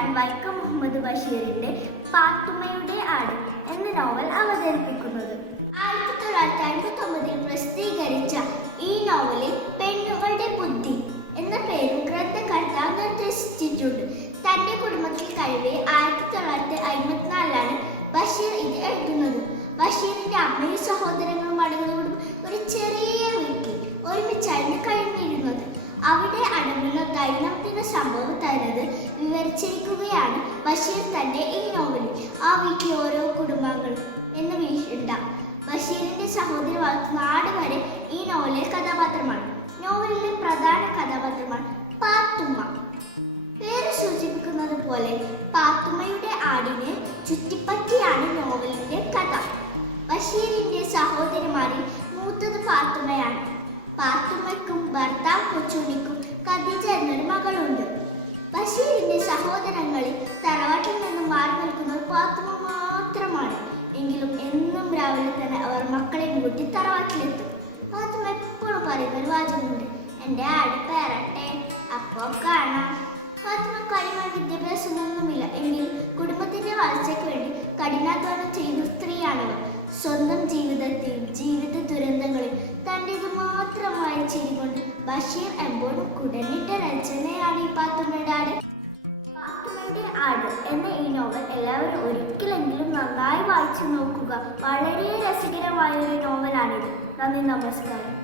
ഞാൻ വൈക്കം മുഹമ്മദ് ബഷീറിന്റെ പാത്തുമ്മയുടെ ആട് എന്ന നോവൽ അവതരിപ്പിക്കുന്നത്. 1959 പ്രസിദ്ധീകരിച്ച ഈ നോവലിൽ പെണ്ണുകളുടെ ബുദ്ധി എന്ന പേരും ഗ്രന്ഥകർത്താ നിർദ്ദേശിച്ചിട്ടുണ്ട്. തന്റെ കുടുംബത്തിൽ കഴിവെ 1954 ബഷീർ ഇത് എഴുതുന്നത്. ബഷീറിന്റെ അമ്മയും സഹോദരങ്ങളും അടങ്ങുന്നതും ഒരു ചെറിയ വീട്ടിൽ ഒരുമിച്ചായിരുന്നു കഴിഞ്ഞിരുന്നത്. അവിടെ അടങ്ങുന്ന ദൈനംദിന സംഭവം തരുന്നത് വിവരിച്ചിരിക്കുകയാണ് ബഷീർ തന്റെ ഈ നോവലിൽ. ആ വീട്ടിൽ ഓരോ കുടുംബങ്ങളും എന്ന് വീട്ടുണ്ടാകും. ബഷീറിന്റെ സഹോദര നാട് വരെ ഈ നോവലിലെ കഥാപാത്രമാണ്. നോവലിലെ പ്രധാന കഥാപാത്രമാണ് പാത്തുമ്മ. പേര് സൂചിപ്പിക്കുന്നത് പോലെ പാത്തുമ്മയുടെ ആടിനെ ചുറ്റിപ്പറ്റിയാണ് നോവലിന്റെ കഥ. ബഷീറിന്റെ സഹോദരിമാരിൽ മൂത്തത് പാത്തുമ്മയാണ്. പാത്തുമ്മയ്ക്കും ഭർത്താവ് കൊച്ചുണ്ണിക്കും ഖദീജ എന്നൊരു മകളുണ്ട്. ബഷീറിന്റെ സഹോദരങ്ങളിൽ തറവാട്ടിൽ നിന്നും മാറി നിൽക്കുന്നത് പാത്തുമ്മ മാത്രമാണ്. എങ്കിലും എന്നും രാവിലെ തന്നെ അവർ മക്കളെയും കൂട്ടി തറവാട്ടിലെത്തും. പാത്തുമ്മ എപ്പോഴും പറയുന്ന വാചകമുണ്ട്, എന്റെ ആട് വരട്ടെ, അപ്പോൾ കാണാം. പാത്തുമ്മ കഴിയുന്ന വിദ്യാഭ്യാസമൊന്നുമില്ല. എങ്കിലും കുടുംബത്തിന്റെ വളർച്ചയ്ക്ക് വേണ്ടി കഠിനാധ്വാനം ചെയ്യുന്ന സ്ത്രീയാണ്. സ്വന്തം ജീവിതത്തിൽ ജീവിത ദുരന്തങ്ങളിൽ തന്റേത് മാത്രമായി ചെയ്തുകൊണ്ട് ബഷീർ എൽബോർഡ് കുടലിട്ട രചനയാണ് ഈ പാത്തുമ്മയുടെ ആട്. പാത്തുമ്മയുടെ ആട് എന്ന ഈ നോവൽ എല്ലാവരും ഒരിക്കലെങ്കിലും നന്നായി വായിച്ചു നോക്കുക. വളരെ രസകരമായ ഒരു നോവലാണിത്. നന്ദി, നമസ്കാരം.